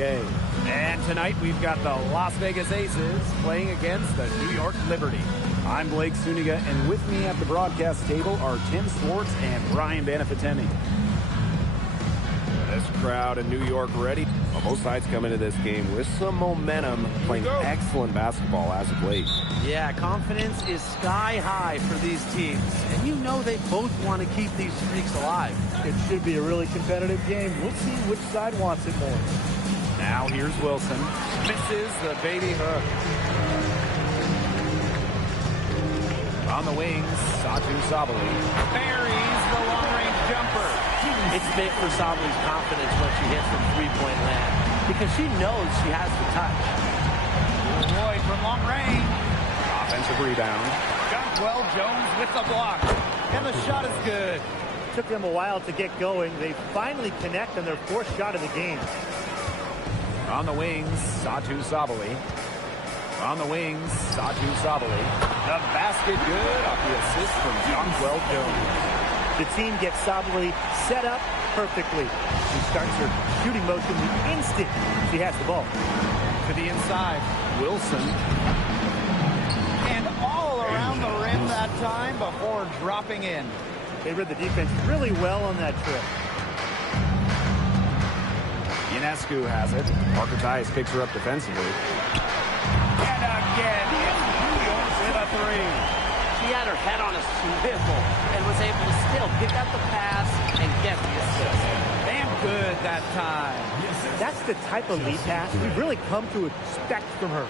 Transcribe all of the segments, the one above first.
And tonight we've got the Las Vegas Aces playing against the New York Liberty. I'm Blake Suniga, and with me at the broadcast table are Tim Swartz and Brian Banafitemi. This crowd in New York ready. Well, both sides come into this game with some momentum, playing excellent basketball as of late. Yeah, confidence is sky high for these teams, and you know they both want to keep these streaks alive. It should be a really competitive game. We'll see which side wants it more. Now here's Wilson. Misses the baby hook. On the wings, Satu Sabali buries the long-range jumper. It's big for Sabali's confidence when she hits from three-point land because she knows she has the touch. Roy from long range. Offensive rebound. Well, Jones with the block. And the shot is good. Took them a while to get going. They finally connect on their fourth shot of the game. On the wings, Satu Sabali. On the wings, Satu Sabali. The basket good off the assist from Jonquel Jones. The team gets Sabali set up perfectly. She starts her shooting motion the instant she has the ball. To the inside, Wilson. And all around the rim that time before dropping in. They read the defense really well on that trip. Ionescu has it. Parker Tice picks her up defensively. And again, New York with a three. She had her head on a swivel and was able to still pick up the pass and get the assist. Damn good that time. That's the type of lead pass we've really come to expect from her.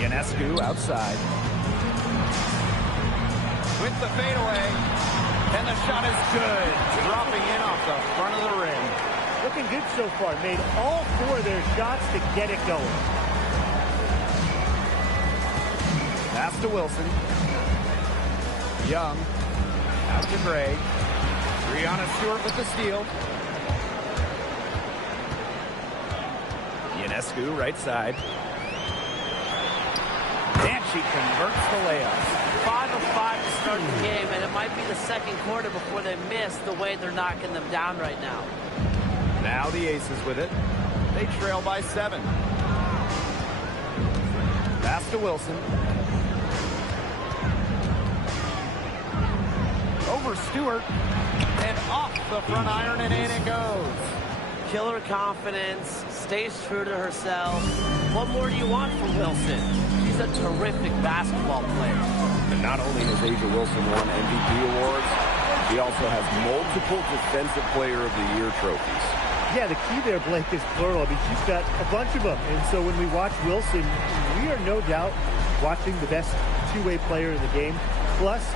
Ionescu outside. With the fadeaway. And the shot is good. Dropping in off the front of the rim. Looking good so far. Made all four of their shots to get it going. Pass to Wilson. Young. Out to Gray. Brianna Stewart with the steal. Ionescu right side. And she converts the layup. 5 of 5 to start the game, and it might be the second quarter before they miss the way they're knocking them down right now. Now the Aces with it. They trail by 7. Pass to Wilson. Over Stewart. And off the front iron, and in it goes. Killer confidence, stays true to herself. What more do you want from Wilson? She's a terrific basketball player. And not only has A'ja Wilson won MVP awards, she also has multiple Defensive Player of the Year trophies. Yeah, the key there, Blake, is plural. I mean, she's got a bunch of them. And so when we watch Wilson, we are no doubt watching the best two-way player in the game. Plus,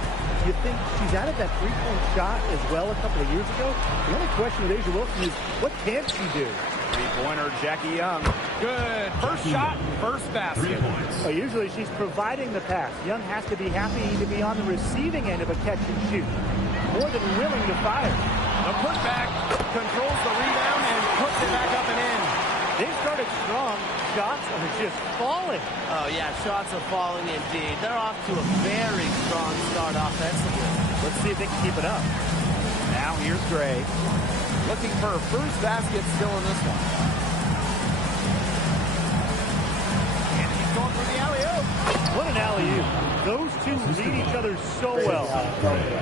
you think she's added that three-point shot as well a couple of years ago. The only question with A'ja Wilson is, what can she do? Three-pointer, Jackie Young. Good. First shot, first basket. Usually she's providing the pass. Young has to be happy to be on the receiving end of a catch and shoot. More than willing to fire. The putback controls the rebound and puts it back up and in. They started strong. Shots are just falling. Oh, yeah, shots are falling indeed. They're off to a very strong start offensively. Let's see if they can keep it up. Now here's Gray. Looking for her first basket still in this one. And she's going for the alley-oop. What an alley-oop. Those two read each other so well.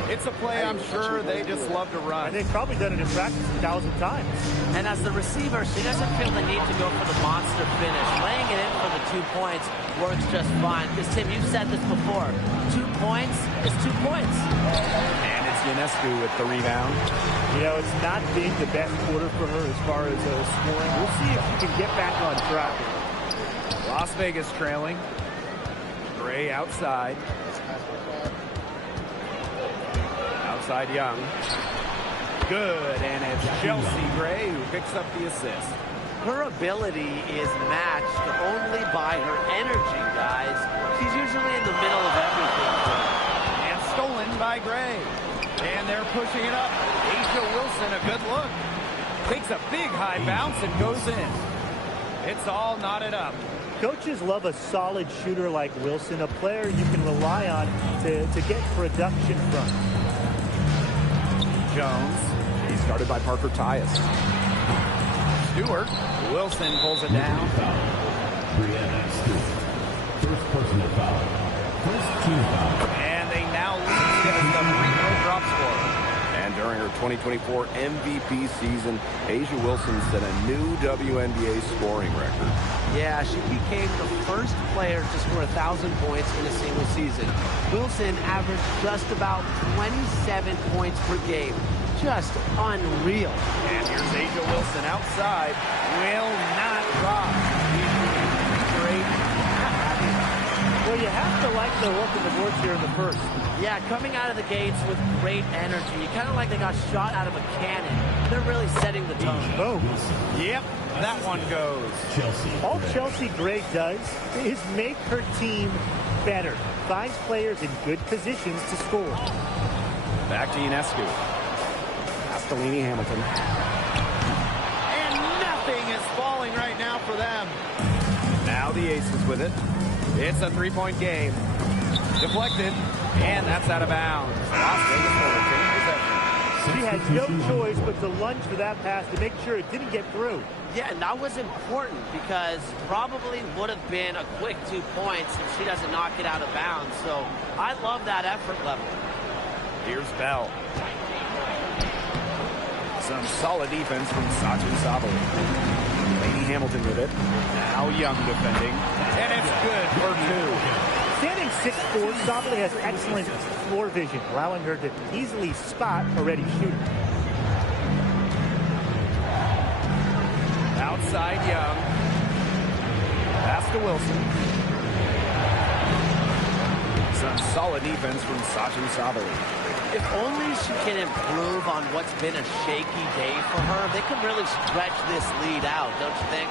It's a play I'm sure they just love to run. And they've probably done it in practice 1,000 times. And as the receiver, she doesn't feel the need to go for the monster finish. Laying it in for the 2 points works just fine. Because, Tim, you've said this before. 2 points is 2 points. And it's Ionescu with the rebound. You know, it's not being the best quarter for her as far as scoring. We'll see if she can get back on track. Las Vegas trailing. Gray outside. Outside Young. Good, and it's Chelsea Gray who picks up the assist. Her ability is matched only by her energy, guys. She's usually in the middle of everything. And stolen by Gray. And they're pushing it up. A'ja Wilson, a good look. Takes a big high bounce and goes in. It's all knotted up. Coaches love a solid shooter like Wilson, a player you can rely on to get production from. Jones, she's started by Parker Tyus. Stewart. Wilson pulls it down. Brianna Stewart. First personal foul. First team foul. And they now lead as the free throw drop scorer. And during her 2024 MVP season, Asia Wilson set a new WNBA scoring record. Yeah, she became the first player to score 1,000 points in a single season. Wilson averaged just about 27 points per game. Just unreal. And here's Asia Wilson outside. Will not drop. Great. Well, you have to like the look of the boards here in the first. Yeah, coming out of the gates with great energy. Kind of like they got shot out of a cannon. They're really setting the tone. Boom. Yep, that one goes. Chelsea. All Chelsea Gray does is make her team better. Finds players in good positions to score. Back to Ionescu. Castellini Hamilton. And nothing is falling right now for them. Now the Aces with it. It's a three-point game. Deflected, and that's out of bounds. Las Vegas will retain possession. She had no choice but to lunge for that pass to make sure it didn't get through. Yeah, and that was important because probably would have been a quick 2 points if she doesn't knock it out of bounds. So I love that effort level. Here's Bell. Some solid defense from Sachin Sabali. Lady Hamilton with it. Now Young defending, and it's good for two. Standing 6'4", Sabali has excellent floor vision, allowing her to easily spot a ready shooter. Outside Young. Pass to Wilson. Some solid defense from Sachin Sabali. If only she can improve on what's been a shaky day for her, they can really stretch this lead out, don't you think?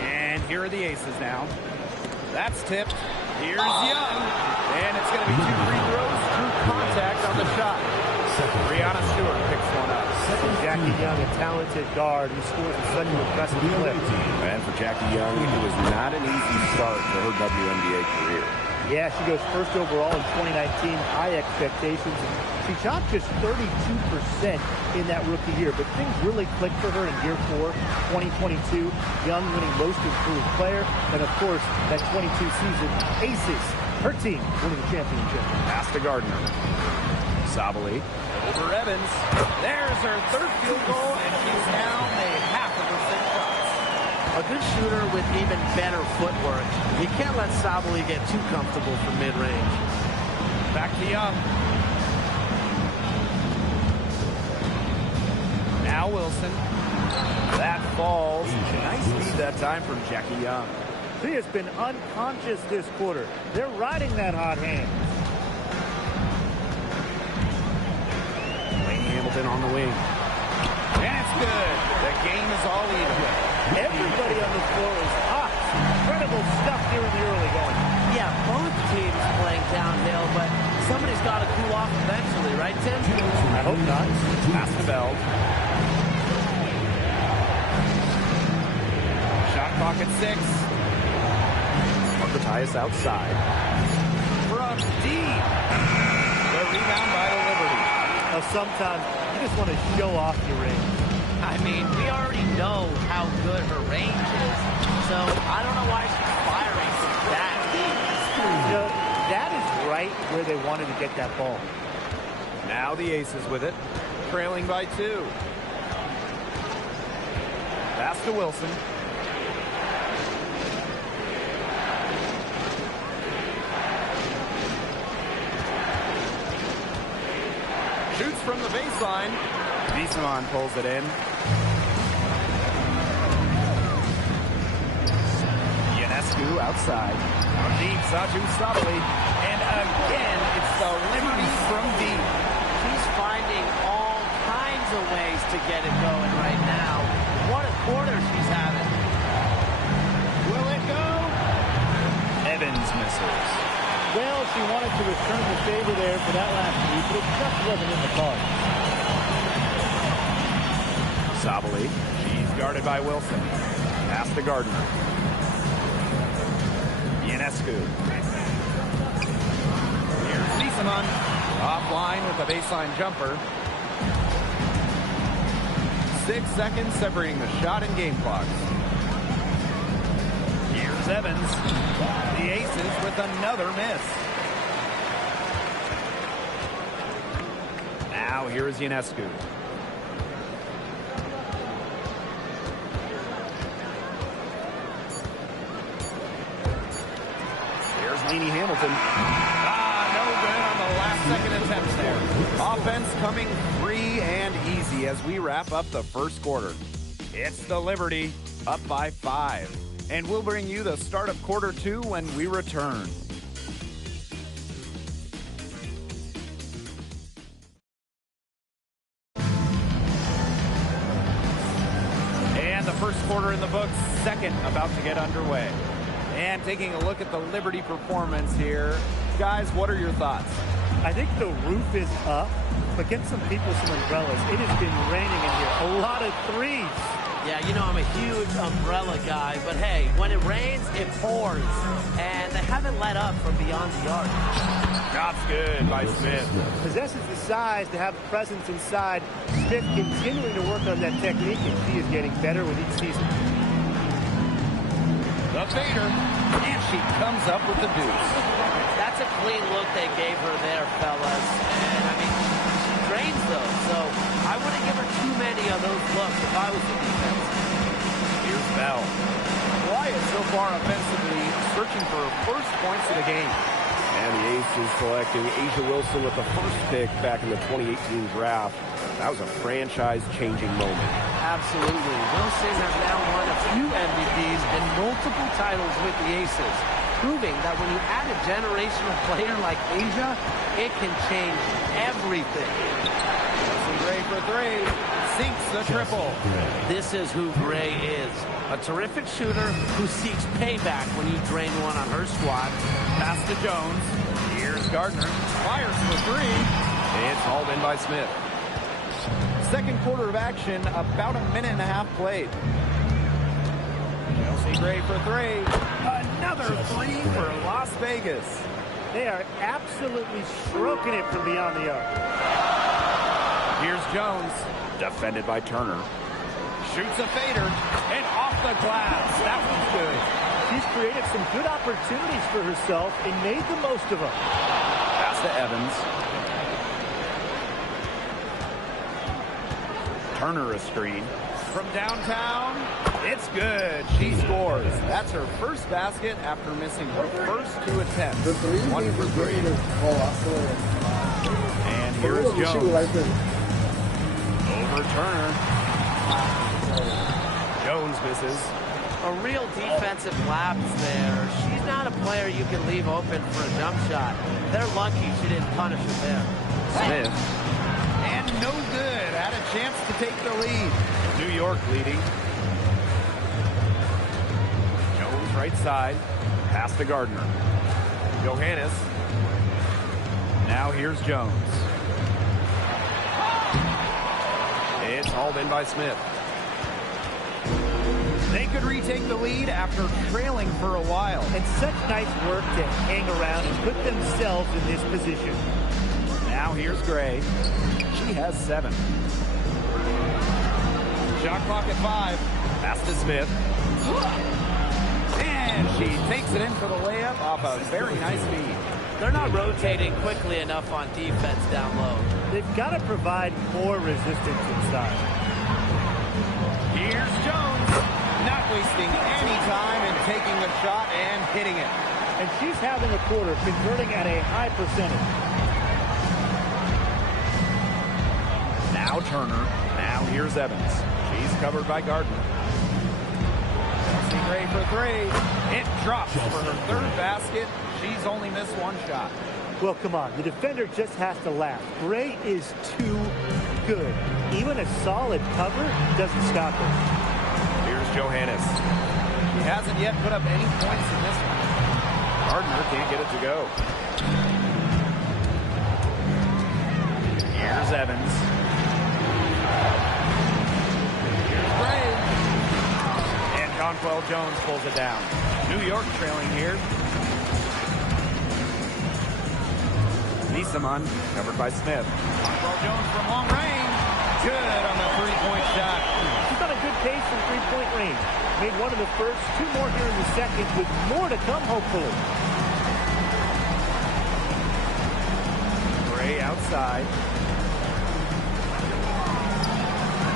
And here are the Aces now. That's tipped. Here's Young. And it's going to be 2 free throws through contact on the shot. Brianna Stewart picks one up. Jackie Young, a talented guard who scores at such an impressive clip. And for Jackie Young, it was not an easy start to her WNBA career. Yeah, she goes first overall in 2019. High expectations. She shot just 32% in that rookie year, but things really clicked for her in year 4, 2022. Young winning most improved player, and of course, that 22 season, Aces, her team winning the championship. Pass to Gardner. Sabali. Over Evans. There's her third field goal, and she's now made half of her 6 shots. A good shooter with even better footwork. You can't let Sabali get too comfortable from mid-range. Back to Young. Now Wilson. That falls. Nice speed that time from Jackie Young. She has been unconscious this quarter. They're riding that hot hand. Hamilton on the wing. And it's good. The game is all even. Everybody on the floor is hot. Incredible stuff here in the early going. Yeah, both teams playing downhill, but somebody's got to cool off eventually, right, Tim? I hope not. Pass to Bell. Shot clock at 6. Parker Tyus outside. From deep. The rebound by the Liberty. Now, sometimes you just want to show off your range. I mean, we already know how good her range is, so I don't know why she's firing from that deep. You know, that is right where they wanted to get that ball. Now the Aces with it, trailing by 2. Pass to Wilson. Shoots from the baseline. Wiesemann pulls it in. Ionescu outside. Deep, Sachin Sabali. And again, it's the Liberty from deep. She's finding all kinds of ways to get it going right now. What a quarter she's having. Will it go? Evans misses. Well, she wanted to return the favor there for that last lead, but it just wasn't in the cards. Sabali. She's guarded by Wilson. Pass to Gardner. Ionescu. Here's Wiesemann. Offline with the baseline jumper. 6 seconds separating the shot and game clocks. Here's Evans. The Aces with another miss. Now here is Ionescu. Here's Laney Hamilton. No good on the last second attempt there. Offense coming free and easy as we wrap up the first quarter. It's the Liberty up by 5. And we'll bring you the start of quarter 2 when we return. And the first quarter in the books, second about to get underway. And taking a look at the Liberty performance here. Guys, what are your thoughts? I think the roof is up, but get some people some umbrellas. It has been raining in here. A lot of threes. Yeah, you know I'm a huge umbrella guy, but hey, when it rains, it pours. And they haven't let up from beyond the arc. Shot's good by Smith. Possesses the size to have presence inside. Smith continuing to work on that technique, and she is getting better with each season. The fader, and she comes up with the deuce. That's a clean look they gave her there, fellas. And, I mean, she drains those, so I wouldn't give her too many of those looks if I was the defense. Here's Bell. Quiet so far offensively, searching for first points of the game. And the Aces selecting Asia Wilson with the first pick back in the 2018 draft. That was a franchise-changing moment. Absolutely. Wilson has now won a few MVPs and multiple titles with the Aces, proving that when you add a generational player like Asia, it can change everything. Gray for 3. Sinks the triple. This is who Gray is. A terrific shooter who seeks payback when you drain one on her squad. Pass to Jones. Here's Gardner. Fires for 3. It's hauled in by Smith. Second quarter of action, about a minute and a half played. Chelsea Gray for 3. Another 3 for Las Vegas. They are absolutely stroking it from beyond the arc. Here's Jones. Defended by Turner. Shoots a fader, and off the glass. That one's good. She's created some good opportunities for herself and made the most of them. Pass to Evans. Turner a screen. From downtown, it's good. She scores. That's her first basket after missing her first 2 attempts. 1 for 3. And here's Jones. Over Turner. Jones misses. A real defensive lapse there. She's not a player you can leave open for a jump shot. They're lucky she didn't punish her there. Smith. And no good. Had a chance to take the lead. New York leading. Jones right side. Pass to Gardner. Johannes. Now here's Jones. It's hauled in by Smith. They could retake the lead after trailing for a while. And such nice work to hang around and put themselves in this position. Now here's Gray. She has 7. Shot clock at 5. Pass to Smith. And she takes it in for the layup off a very nice feed. They're not rotating quickly enough on defense down low. They've got to provide more resistance inside. Here's Jones. Not wasting any time in taking the shot and hitting it. And she's having a quarter, converting at a high percentage. Now Turner. Now here's Evans. She's covered by Gardner. Chelsea Gray for 3. It drops for her 3rd basket. She's only missed 1 shot. Well, come on. The defender just has to laugh. Gray is too good. Even a solid cover doesn't stop her. Here's Johannes. He hasn't yet put up any points in this one. Gardner can't get it to go. Here's Evans. Here's Gray. And Conquel Jones pulls it down. New York trailing here. Nisaman covered by Smith. Conquel Jones from long range. Good on the three-point shot. She's on a good pace from three-point range. Made one of the first, two more here in the second, with more to come, hopefully. Gray outside.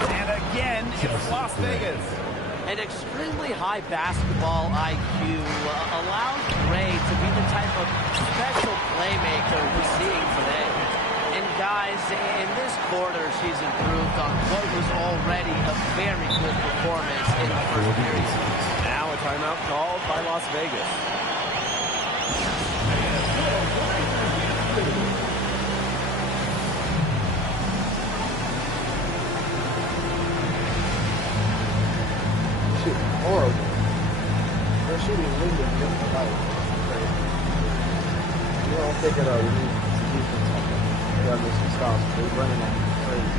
And again, it's Las Vegas. An extremely high basketball IQ allows Gray to be the type of special playmaker we're seeing today. And guys, in this quarter, she's improved on what was already a very good performance in the first period. Now a timeout called by Las Vegas. Horrible. They're shooting Linden just the light. You don't think it out. You need some defense on them. They got to make some stops. They're running on crazy.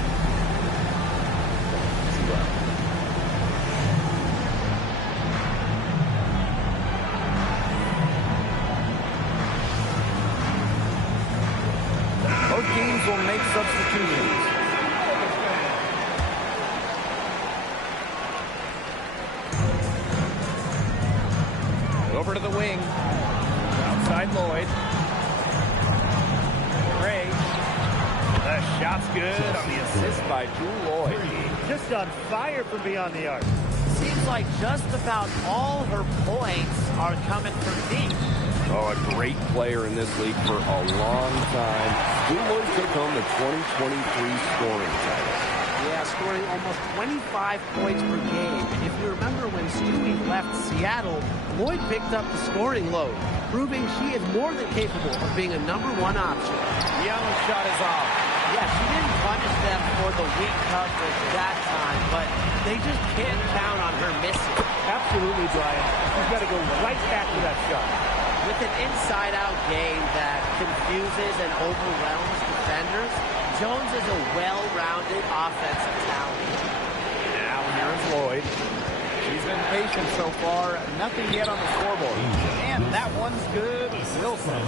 See that. Both teams will make substitutions. Over to the wing. Outside Lloyd. Gray. The shot's good on the assist by Drew Lloyd. Just on fire from beyond the arc. Seems like just about all her points are coming from deep. Oh, a great player in this league for a long time. Drew Lloyd took home the 2023 scoring title. Yeah, scoring almost 25 points per game. And if you remember when Stewie left Seattle, Lloyd picked up the scoring load, proving she is more than capable of being a #1 option. Young's shot is off. Yeah, she didn't punish them for the weak coverage that time, but they just can't count on her missing. Absolutely, Brian. She's got to go right back to that shot. With an inside-out game that confuses and overwhelms defenders, Jones is a well-rounded offensive talent. Now here is Lloyd. She's been patient so far. Nothing yet on the scoreboard. And that one's good. Wilson.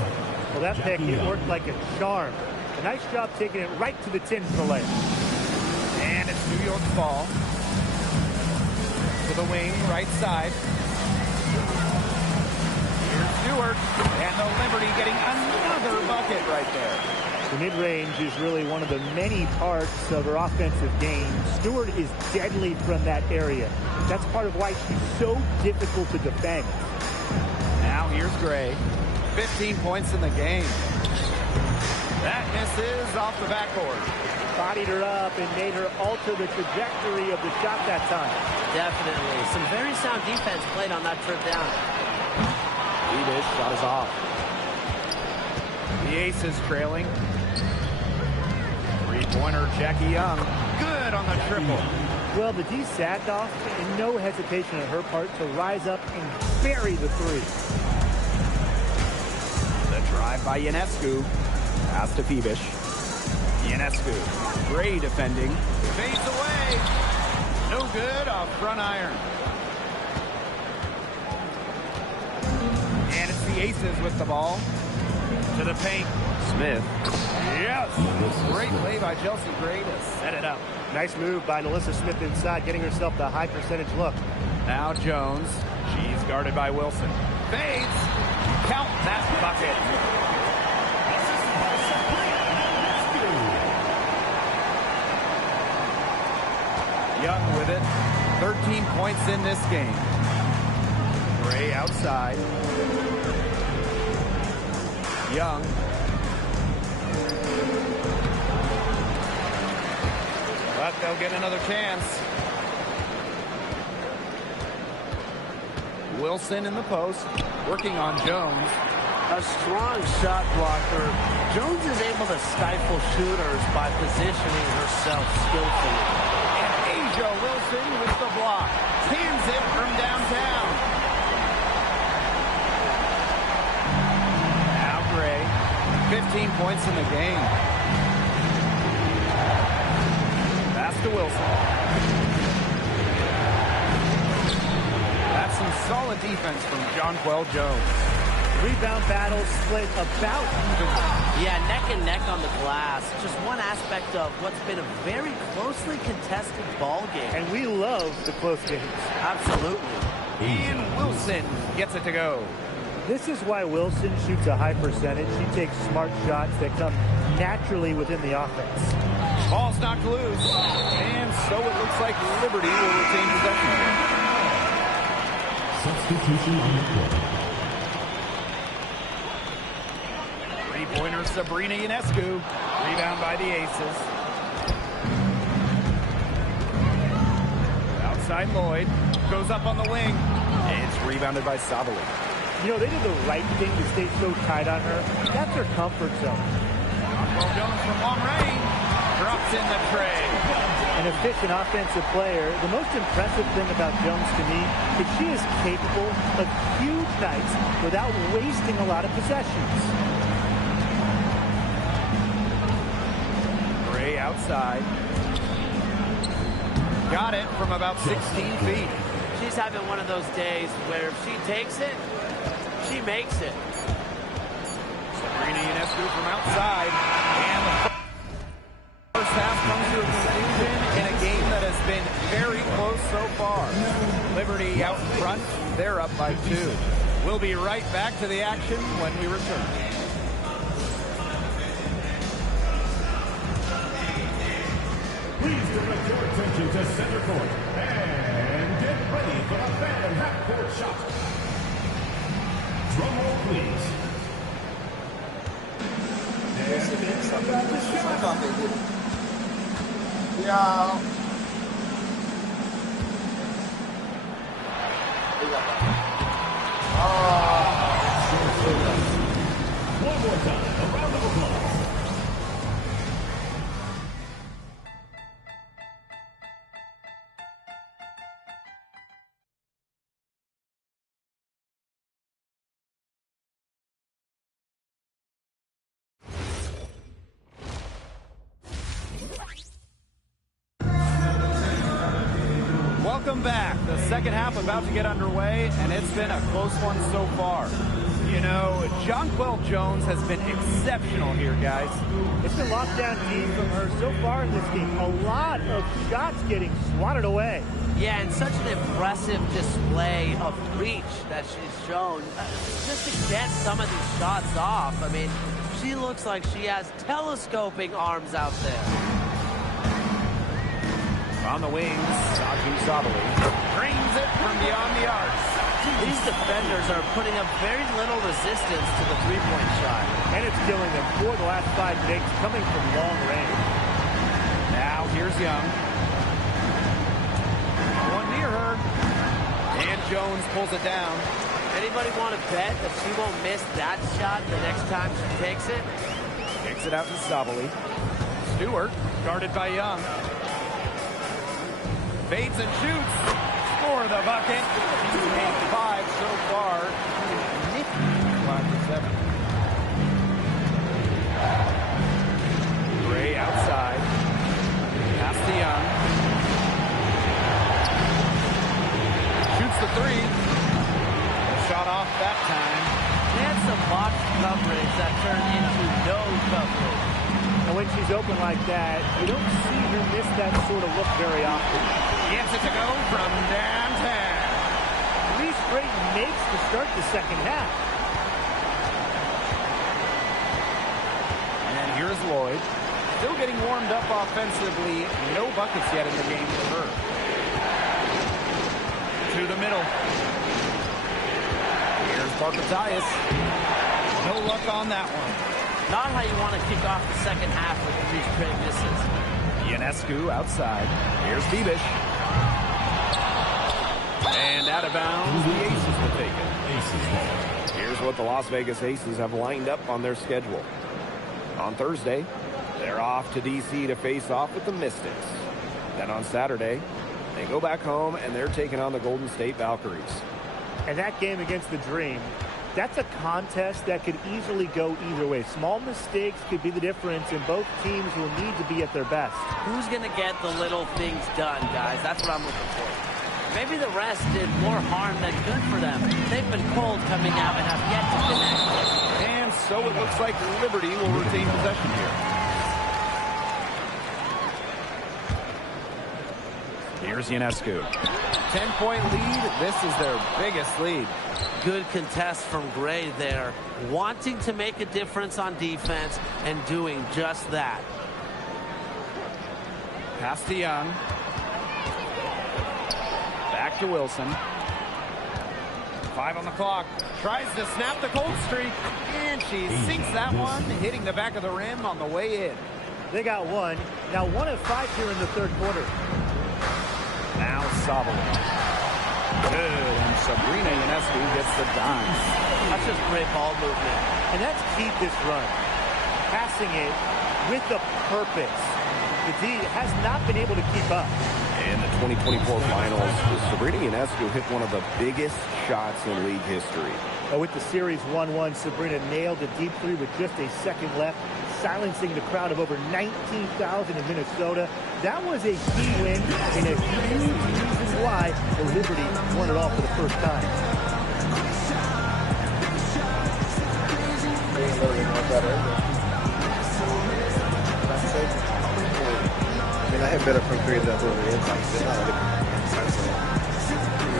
Well, that pick, it worked like a charm. A nice job taking it right to the tin for the layup. And it's New York's ball. To the wing, right side. Here's Stewart. And the Liberty getting another bucket right there. The mid-range is really one of the many parts of her offensive game. Stewart is deadly from that area. That's part of why she's so difficult to defend. Now here's Gray. 15 points in the game. That misses off the backboard. Bodied her up and made her alter the trajectory of the shot that time. Definitely. Some very sound defense played on that trip down. Evish shot is off. The Aces trailing. Three-pointer, Jackie Young. Good on the triple. Well, the D sat off, and no hesitation on her part to rise up and bury the three. The drive by Ionescu. Pass to Peevish. Ionescu. Gray defending. Fades away. No good off front iron. And it's the Aces with the ball. To the paint. Smith. Yes. Great play by Chelsea Gray to set it up. Nice move by Melissa Smith inside, getting herself the high percentage look. Now Jones. She's guarded by Wilson. Fades. Count that bucket. Young with it. 13 points in this game. Gray outside. Young. But they'll get another chance. Wilson in the post, working on Jones. A strong shot blocker. Jones is able to stifle shooters by positioning herself skillfully. And Asia Wilson with the block. Hands it from downtown. Now Gray, 15 points in the game. Pass to Wilson. That's some solid defense from Jonquel Jones. Rebound battle split about evenly. Yeah, neck and neck on the glass. Just one aspect of what's been a very closely contested ball game. And we love the close games. Absolutely. Ian Wilson gets it to go. This is why Wilson shoots a high percentage. She takes smart shots that come naturally within the offense. Ball's knocked loose. And so it looks like Liberty will retain possession. Substitution on the court. Three-pointer Sabrina Ionescu. Rebound by the Aces. Outside Lloyd. Goes up on the wing. It's rebounded by Sabali. You know, they did the right thing to stay so tight on her. That's her comfort zone. Well, Jones from long range. Drops in the tray. An efficient offensive player. The most impressive thing about Jones to me is she is capable of huge nights without wasting a lot of possessions. Gray outside. Got it from about 16 feet. She's having one of those days where if she takes it, she makes it. Sabrina Ionescu from outside. And the first half comes to a conclusion in a game that has been very close so far. Liberty out in front. They're up by 2. We'll be right back to the action when we return. Please direct your attention to center court and get ready for the fan half-court shot. Drum roll, please. Yeah. One more time, a round of applause. Welcome back. The second half about to get underway, and it's been a close one so far. You know, Jonquel Jones has been exceptional here, guys. It's a lockdown team from her so far in this game. A lot of shots getting swatted away. Yeah, and such an impressive display of reach that she's shown. Just to get some of these shots off. I mean, she looks like she has telescoping arms out there. On the wings, Saju Sabali brings it from beyond the arc. These defenders are putting up very little resistance to the three-point shot. And it's killing them for the last 5 minutes, coming from long range. Now here's Young. One near her. And Jones pulls it down. Anybody want to bet that she won't miss that shot the next time she takes it? Kicks it out to Sabali. Stewart, guarded by Young. Fades and shoots for the bucket. She's made 5 so far. 5 for 7. Gray outside. Pass to Young. Shoots the 3. Shot off that time. They had some box coverage that turned into no coverage. And when she's open like that, you don't see her miss that sort of look very often. Gets it to go from downtown. 3 straight makes to start the second half. And here's Lloyd. Still getting warmed up offensively. No buckets yet in the game for her. To the middle. Here's Parker Tyus. No luck on that one. Not how you want to kick off the second half with 3 straight misses. Ionescu outside. Here's Bebish. And out of bounds, the Aces will take it. Here's what the Las Vegas Aces have lined up on their schedule. On Thursday, they're off to D.C. to face off with the Mystics. Then on Saturday, they go back home and they're taking on the Golden State Valkyries. And that game against the Dream, that's a contest that could easily go either way. Small mistakes could be the difference, and both teams will need to be at their best. Who's going to get the little things done, guys? That's what I'm looking for. Maybe the rest did more harm than good for them. They've been cold coming out and have yet to connect. And so it looks like Liberty will retain possession here. Here's Ionescu. 10-point lead. This is their biggest lead. Good contest from Gray there. Wanting to make a difference on defense and doing just that. Pass to Young. Back to Wilson. 5 on the clock. Tries to snap the cold streak. And she sinks that one, hitting the back of the rim on the way in. They got one. Now 1 of 5 here in the third quarter. Now Sabali. Good, and Sabrina Ionescu gets the dime. That's just great ball movement. And that's key this run. Passing it with a purpose. The D has not been able to keep up. In the 2024 finals, Sabrina Ionescu hit one of the biggest shots in league history. With the series 1-1, Sabrina nailed a deep three with just a second left, silencing the crowd of over 19,000 in Minnesota. That was a key win and a huge reason why the Liberty won it all for the first time. I mean, I hit better from three than I threw on the inside. It's not like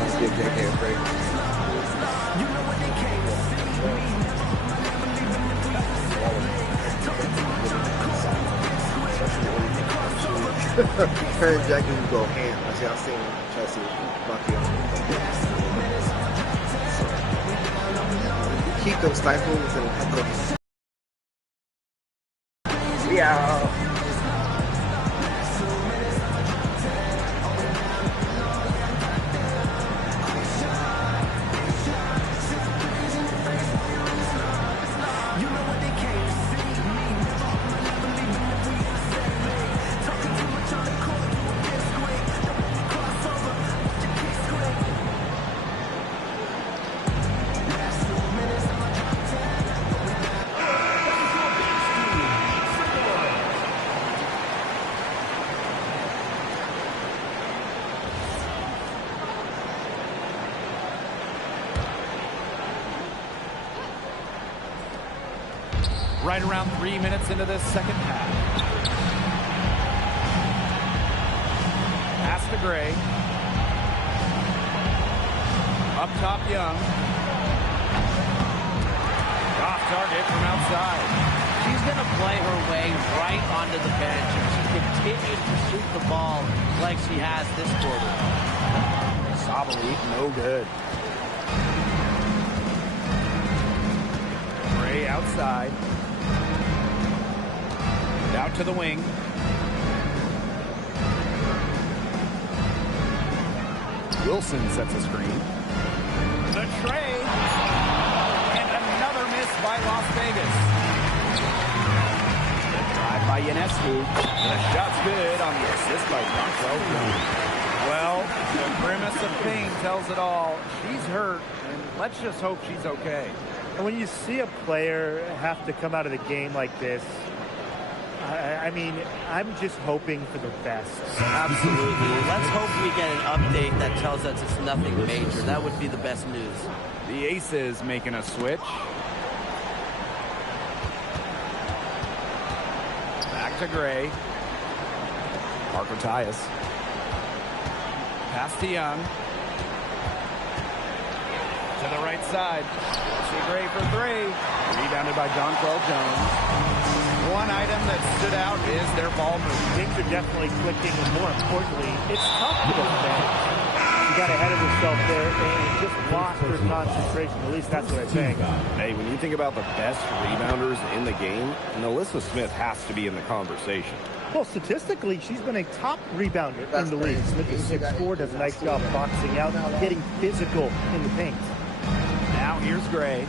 it's give JK a break. Her and Jackie would go ham. I see, I've seen him try to see Bucky on. Keep them stifles and cut them. Yeah. Right around 3 minutes into this second half. Pass to Gray. Up top, Young. Off target from outside. She's going to play her way right onto the bench if she continues to shoot the ball like she has this quarter. Sabali, no good. Gray outside. Out to the wing. Wilson sets a screen. The tray. And another miss by Las Vegas. Drive by Ionescu. The shot's good on the assist by Donkwell. Well, the grimace of pain tells it all. She's hurt, and let's just hope she's okay. And when you see a player have to come out of the game like this, I mean, I'm just hoping for the best. Absolutely. Let's hope we get an update that tells us it's nothing major. That would be the best news. The Aces making a switch. Back to Gray. Parker Tyus. Pass to Young. To the right side. See Gray for three. Rebounded by Donkwell Jones. One item that stood out is their ball movement. Things are definitely clicking, and more importantly, it's tough to defend. She got ahead of herself there and just lost her concentration. At least that's what I think. Hey, when you think about the best rebounders in the game, Alyssa Smith has to be in the conversation. Well, statistically, she's been a top rebounder in the league. Smith is 6'4", does a nice job boxing out, getting physical in the paint. Now here's Gray.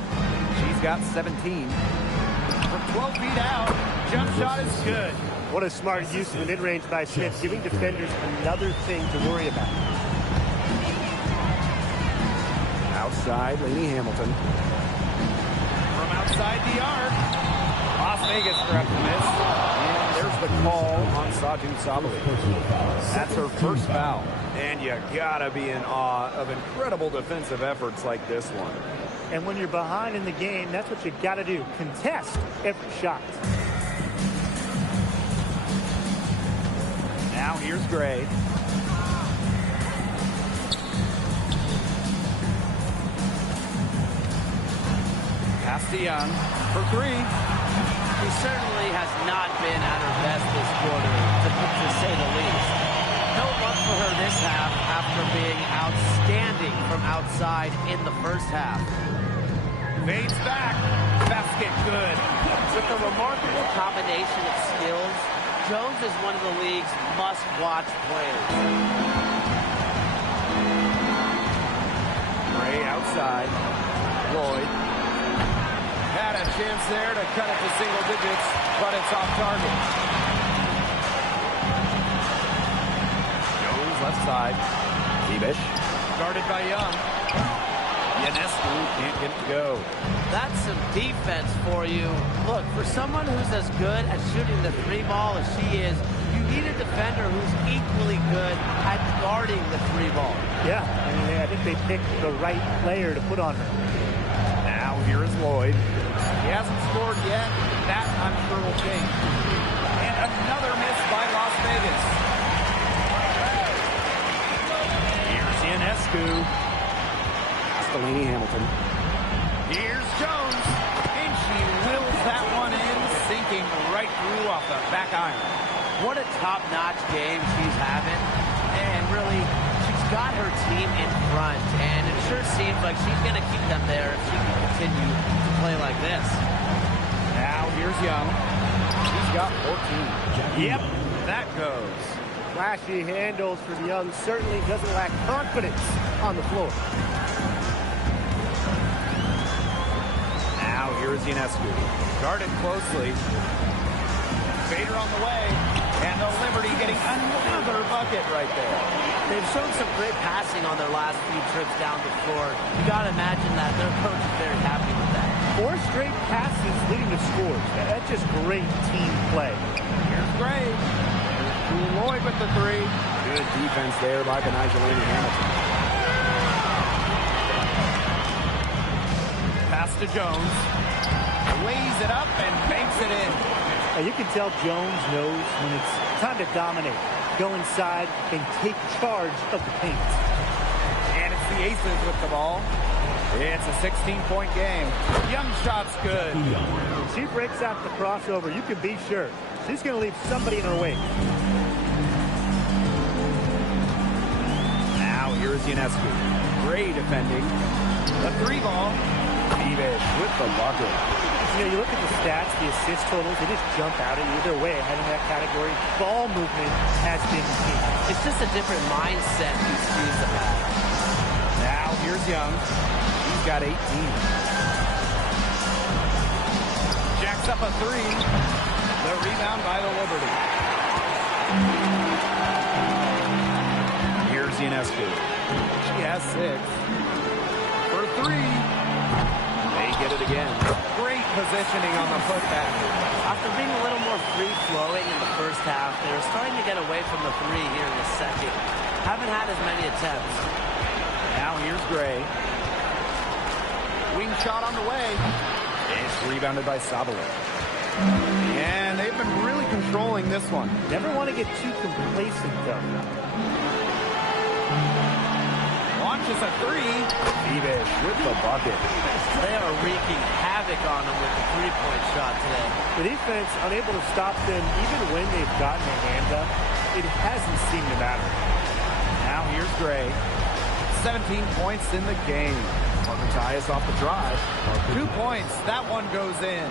She's got 17. From 12 feet out, jump shot is good. What a smart use of the mid-range by Smith, giving defenders another thing to worry about. Outside, Lainey Hamilton. From outside the arc, Las Vegas grabbed the miss. And there's the call on Satu Sabali. That's her first foul. And you gotta be in awe of incredible defensive efforts like this one. And when you're behind in the game, that's what you gotta do. Contest every shot. Now here's Gray. Pass to Young for three. He certainly has not been at her best this quarter, to say the least. No luck for her this half after being outstanding from outside in the first half. Fades back. Basket good. With a remarkable combination of skills, Jones is one of the league's must-watch players. Gray outside. Lloyd. Had a chance there to cut it to single digits, but it's off target. Jones left side. Bebish. Guarded by Young. Ionescu can't get it to go. That's some defense for you. Look, for someone who's as good at shooting the three ball as she is, you need a defender who's equally good at guarding the three ball. Yeah, I mean, I think they picked the right player to put on her. Now here is Lloyd. He hasn't scored yet. That, I'm sure, will change. And another miss by Las Vegas. Here's Ionescu. Castellini Hamilton. Here's Jones. And she wills that one in, sinking right through off the back iron. What a top-notch game she's having. And really, she's got her team in front. And it sure seems like she's going to keep them there if she can continue to play like this. Now here's Young. She's got 14. Yep, that goes. Flashy handles for Young. Certainly doesn't lack confidence on the floor. Now here's Ionescu. Guarded closely. Fader on the way. And the Liberty getting another bucket right there. They've shown some great passing on their last few trips down the floor. You got to imagine that their coach is very happy with that. 4 straight passes leading to scores. That's just great team play. Here's Gray. Here's Lloyd with the three. Good defense there by Benajelani Hamilton. Pass to Jones. Lays it up and banks it in. Now you can tell Jones knows when it's time to dominate. Go inside and take charge of the paint. And it's the Aces with the ball. It's a 16-point game. Young shot's good. When she breaks out the crossover, you can be sure she's going to leave somebody in her wake. Now here's Ionescu. Gray defending. The three ball. Bebish with the bucket. You know, you look at the stats, the assist totals, they just jump out at you. They're way ahead in that category. Ball movement has been key. It's just a different mindset these teams have had. Now here's Young. He's got 18. Jacks up a three. The rebound by the Liberty. Here's Ionescu. She has 6. For three. They get it again. Great positioning on the putback. After being a little more free-flowing in the first half, they were starting to get away from the three here in the second. Haven't had as many attempts. Now here's Gray. Wing shot on the way. It's rebounded by Sabalo. And they've been really controlling this one. Never want to get too complacent, though. Launches a three. Bebish with the bucket. They are wreaking havoc on them with the three-point shot today. The defense unable to stop them even when they've gotten their hand up. It hasn't seemed to matter. Now here's Gray. 17 points in the game. Matthias off the drive. 2 points. That one goes in.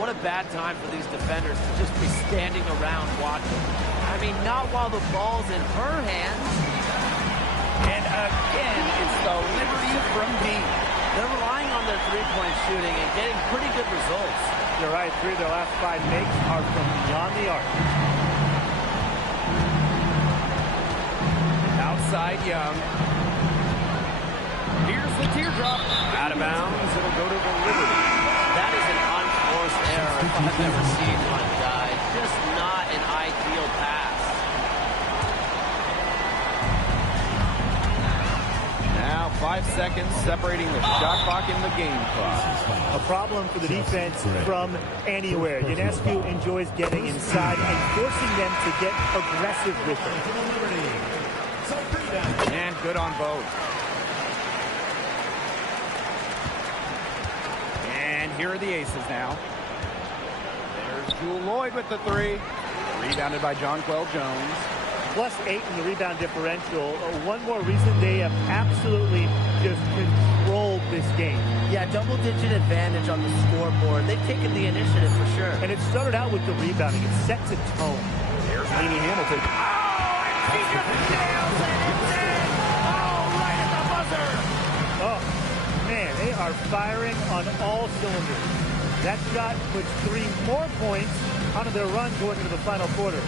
What a bad time for these defenders to just be standing around watching. I mean, not while the ball's in her hands. And again, it's the Liberty from deep. They're relying on their three-point shooting and getting pretty good results. You're right. 3 of their last 5 makes are from beyond the arc. Outside Young. Here's the teardrop. Out of bounds. It'll go to the Liberty. That is an unforced error if I've ever seen one, guys. Just not an ideal pass. 5 seconds separating the shot clock and the game clock. A problem for the defense from anywhere. Ionescu enjoys getting inside and forcing them to get aggressive with it. And good on both. And here are the aces now. There's Jewel Lloyd with the three. Rebounded by Jonquel Jones. +8 in the rebound differential. One more reason they have absolutely just controlled this game. Yeah, double-digit advantage on the scoreboard. They've taken the initiative for sure. And it started out with the rebounding. It sets a tone. Here's Lainey Hamilton. Oh, and she just nails it. It's in. Oh, right at the buzzer. Oh, man, they are firing on all cylinders. That shot puts 3 more points onto their run going into the final quarter.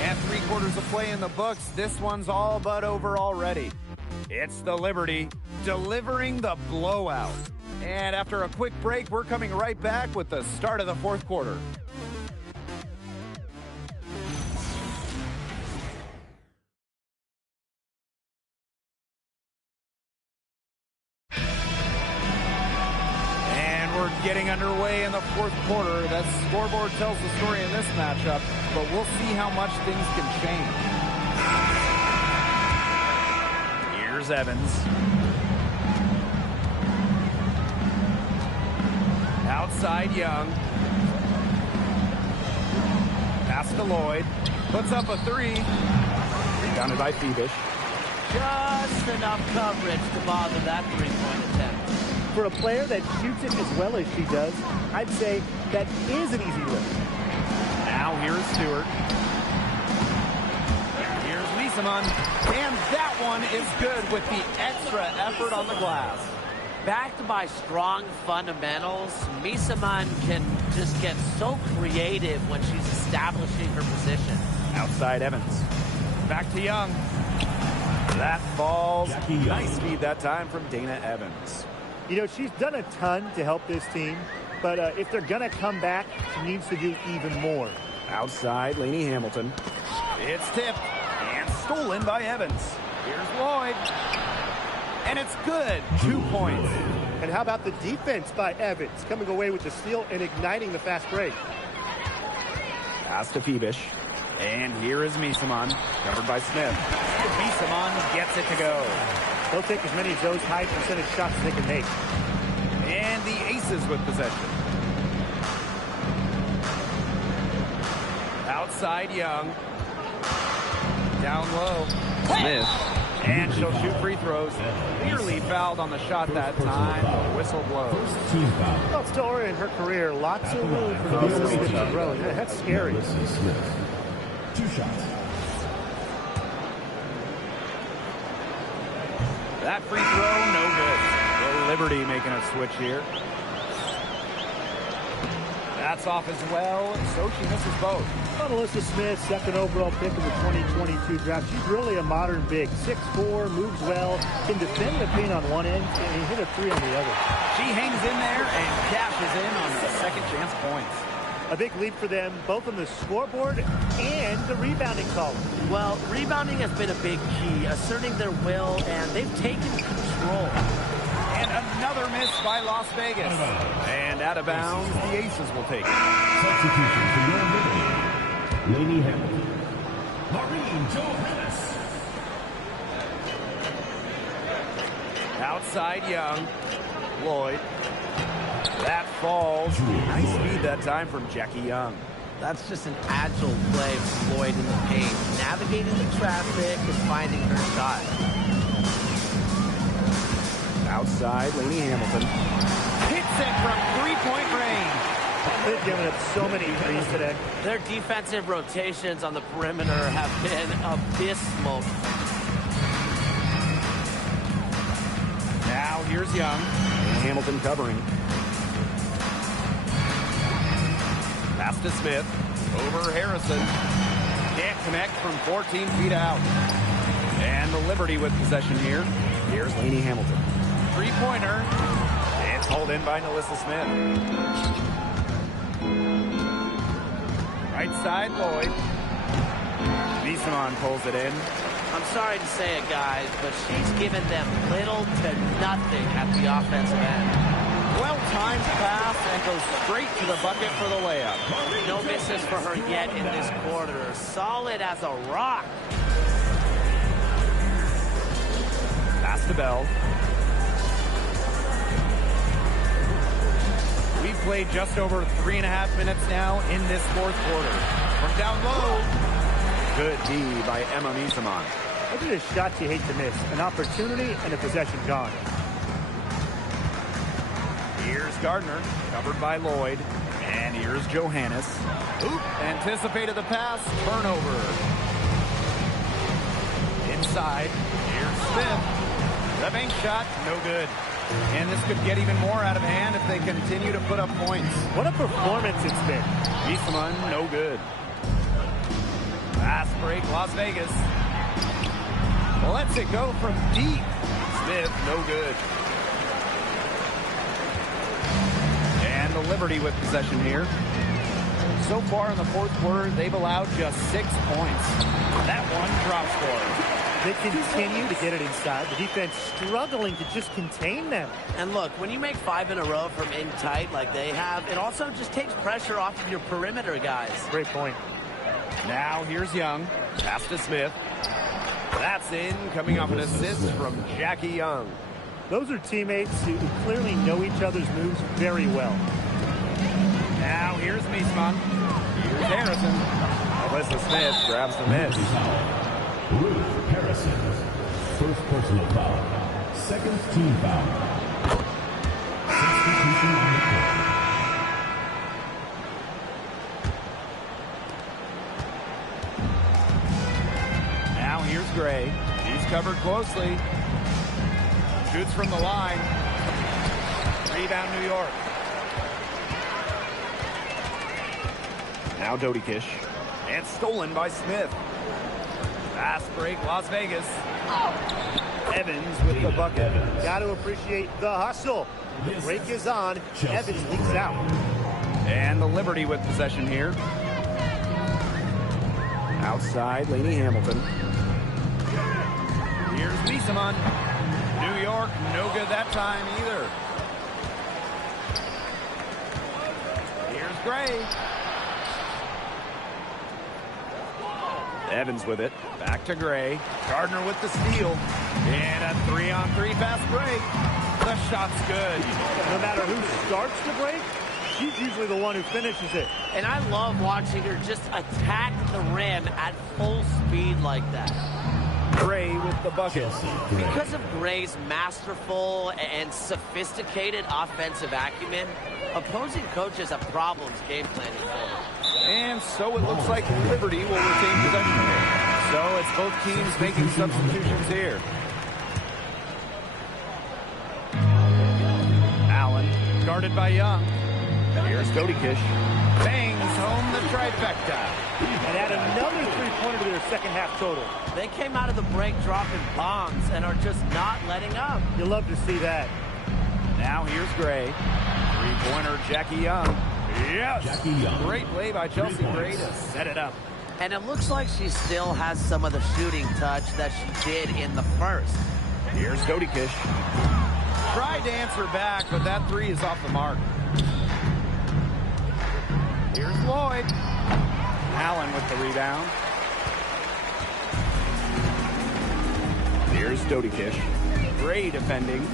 And 3 quarters of play in the books. This one's all but over already. It's the Liberty delivering the blowout. And after a quick break, we're coming right back with the start of the 4th quarter. Getting underway in the 4th quarter. That scoreboard tells the story in this matchup, but we'll see how much things can change. Here's Evans. Outside Young. Pass to Lloyd. Puts up a 3. Rebounded by Phoebish. Just enough coverage to bother that 3-point attempt. For a player that shoots it as well as she does, I'd say that is an easy lift. Now here's Stewart. Here's Miesemann. And that one is good with the extra effort on the glass. Backed by strong fundamentals, Miesemann can just get so creative when she's establishing her position. Outside Evans. Back to Young. That falls. Nice speed that time from Dana Evans. You know, she's done a ton to help this team, but if they're going to come back, she needs to do even more. Outside, Lainey Hamilton. It's tipped and stolen by Evans. Here's Lloyd. And it's good. 2 points. And how about the defense by Evans, coming away with the steal and igniting the fast break? Pass to Phoebish. And here is Miesemann. Covered by Smith. Miesemann gets it to go. They'll take as many of those high percentage shots as they can make. And the Aces with possession. Outside Young. Down low. Smith. And she'll shoot free throws. Clearly fouled on the shot that time. The whistle blows. Well, still early in her career, lots of room for Melissa Smith to grow. Yeah, that's scary. 2 shots. That free throw, no good. The Liberty making a switch here. That's off as well, so she misses both. Well, Melissa Smith, 2nd overall pick in the 2022 draft. She's really a modern big. 6'4", moves well, can defend the paint on one end, and hit a 3 on the other. She hangs in there and cashes in on the second chance points. A big lead for them, both on the scoreboard and the rebounding column. Well, rebounding has been a big key, asserting their will, and they've taken control. And another miss by Las Vegas. And out of bounds, the Aces will take it. Substitution for your Liberty. Lainey Hamilton. Maureen Johannes. Outside Young. Lloyd. That falls. Nice speed that time from Jackie Young. That's just an agile play from Lloyd in the paint, navigating the traffic and finding her shot. Outside, Lainey Hamilton. Hits it from 3-point range. They've given up so many threes today. Their defensive rotations on the perimeter have been abysmal. Now here's Young. Hamilton covering. Pass to Smith. Over Harrison. Can't connect from 14 feet out. And the Liberty with possession here. Here's Lainey Hamilton. 3-pointer. It's hauled in by Melissa Smith. Right side, Lloyd. Miesemann pulls it in. I'm sorry to say it, guys, but she's given them little to nothing at the offensive end. Well-timed pass and goes straight to the bucket for the layup. No misses for her yet in this quarter. Solid as a rock. Pass to Bell. We've played just over 3.5 minutes now in this fourth quarter. From down low. Good D by Emma Misaman. Those are the shots you hate to miss. An opportunity and a possession gone. Here's Gardner, covered by Lloyd. And here's Johannes. Oop, anticipated the pass, turnover. Inside, here's Smith. The bank shot, no good. And this could get even more out of hand if they continue to put up points. What a performance it's been. Wiesman, no good. Fast break, Las Vegas. Lets it go from deep. Smith, no good. And the Liberty with possession here. So far in the fourth quarter, they've allowed just 6 points. That one drop score. They continue to get it inside. The defense struggling to just contain them. And look, when you make 5 in a row from in tight like they have, it also just takes pressure off of your perimeter guys. Great point. Now here's Young. Pass to Smith. That's in, coming off an assist from Jackie Young. Those are teammates who clearly know each other's moves very well. Now here's Miesman. Here's Harrison. Alyssa Smith grabs the miss. Ruth Harrison. First personal foul. Second team foul. Substitution on the court. Now here's Gray. He's covered closely. Shoots from the line. Rebound New York. Now Dodikish. And stolen by Smith. Fast break, Las Vegas. Evans with the bucket. Got to appreciate the hustle. The break is on. Evans leaks out. And the Liberty with possession here. Outside, Lainey Hamilton. Here's Miesman. New York, no good that time either. Here's Gray. Evans with it. Back to Gray. Gardner with the steal. And a 3-on-3 fast break. The shot's good. No matter who starts the break, she's usually the one who finishes it. And I love watching her just attack the rim at full speed like that. Gray with the bucket. Because of Gray's masterful and sophisticated offensive acumen, opposing coaches have problems game planning for her. And so it looks like Liberty will retain possession here. So it's both teams making substitutions here. Allen, guarded by Young. Here's Dodikish. Bangs home the trifecta. And add another three-pointer to their second half total. They came out of the break dropping bombs and are just not letting up. You'll love to see that. Now here's Gray. Three-pointer Jackie Young. Yes! Jackie Young. Great play by Chelsea Gray to set it up. And it looks like she still has some of the shooting touch that she did in the first. Here's Dodikish. Tried to answer back, but that three is off the mark. Here's Lloyd. Allen with the rebound. Here's Dodikish. Gray defending.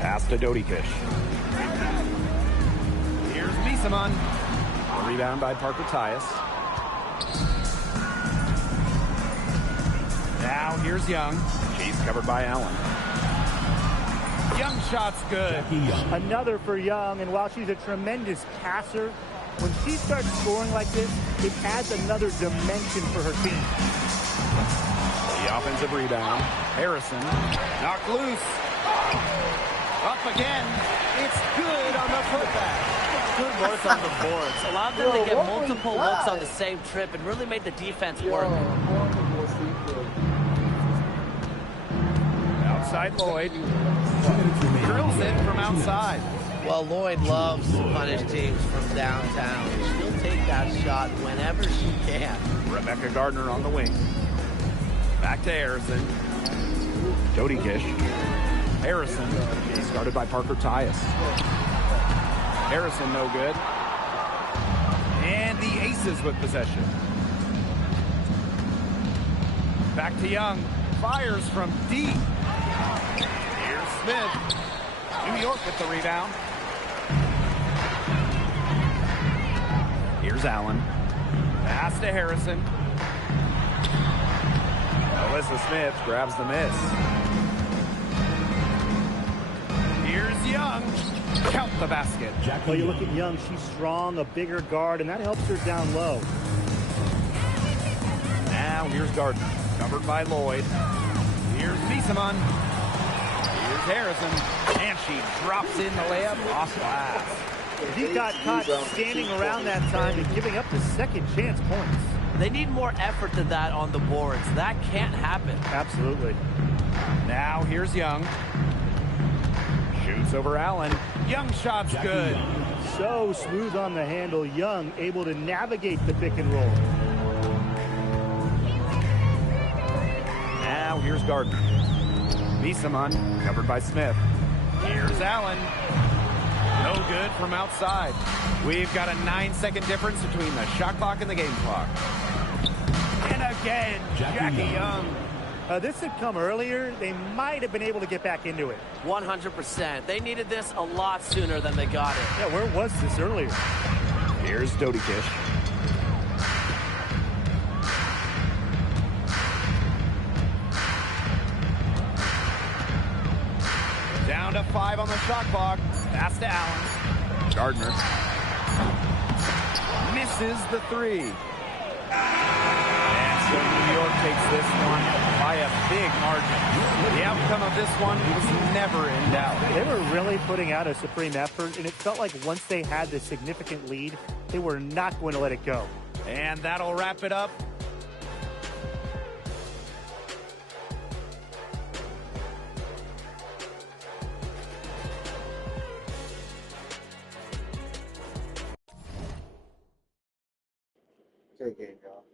Pass to Dodikish. Here's Miesman. The rebound by Parker Tyus. Now here's Young. She's covered by Allen. Young shot's good. Jackie Young. Another for Young, and while she's a tremendous passer, when she starts scoring like this, it adds another dimension for her team. The offensive rebound. Harrison knocked loose. Up again. It's good on the putback. Good work on the boards. Allowed them to get multiple looks on the same trip and really made the defense work. Outside Lloyd. Drills it from outside. Well, Lloyd loves to punish teams from downtown. She'll take that shot whenever she can. Rebecca Gardner on the wing. Back to Harrison. Jody Kish. Harrison. He's guarded by Parker Tyus. Harrison no good. And the Aces with possession. Back to Young. Fires from deep. Here's Smith. New York with the rebound. Here's Allen. Pass to Harrison. Alyssa Smith grabs the miss. Here's Young. Count the basket. Well, you look at Young, she's strong, a bigger guard, and that helps her down low. Now here's Gardner. Covered by Lloyd. Here's Miesemann. Here's Harrison. And she drops in the layup off glass. He got caught standing around that time and giving up the second chance points. They need more effort than that on the boards. That can't happen. Absolutely. Now here's Young. Shoots over Allen. Young shot's good. So smooth on the handle. Young able to navigate the pick and roll. Now here's Gardner. Miesemann covered by Smith. Here's Allen. No good from outside. We've got a 9-second difference between the shot clock and the game clock. And again, Jackie Young. This had come earlier. They might have been able to get back into it. 100%. They needed this a lot sooner than they got it. Yeah, where was this earlier? Here's Jody Kish. Down to 5 on the shot clock. Pass to Allen. Gardner. Misses the 3. And so New York takes this one by a big margin. The outcome of this one was never in doubt. They were really putting out a supreme effort, and it felt like once they had this significant lead, they were not going to let it go. And that'll wrap it up. Good game, y'all.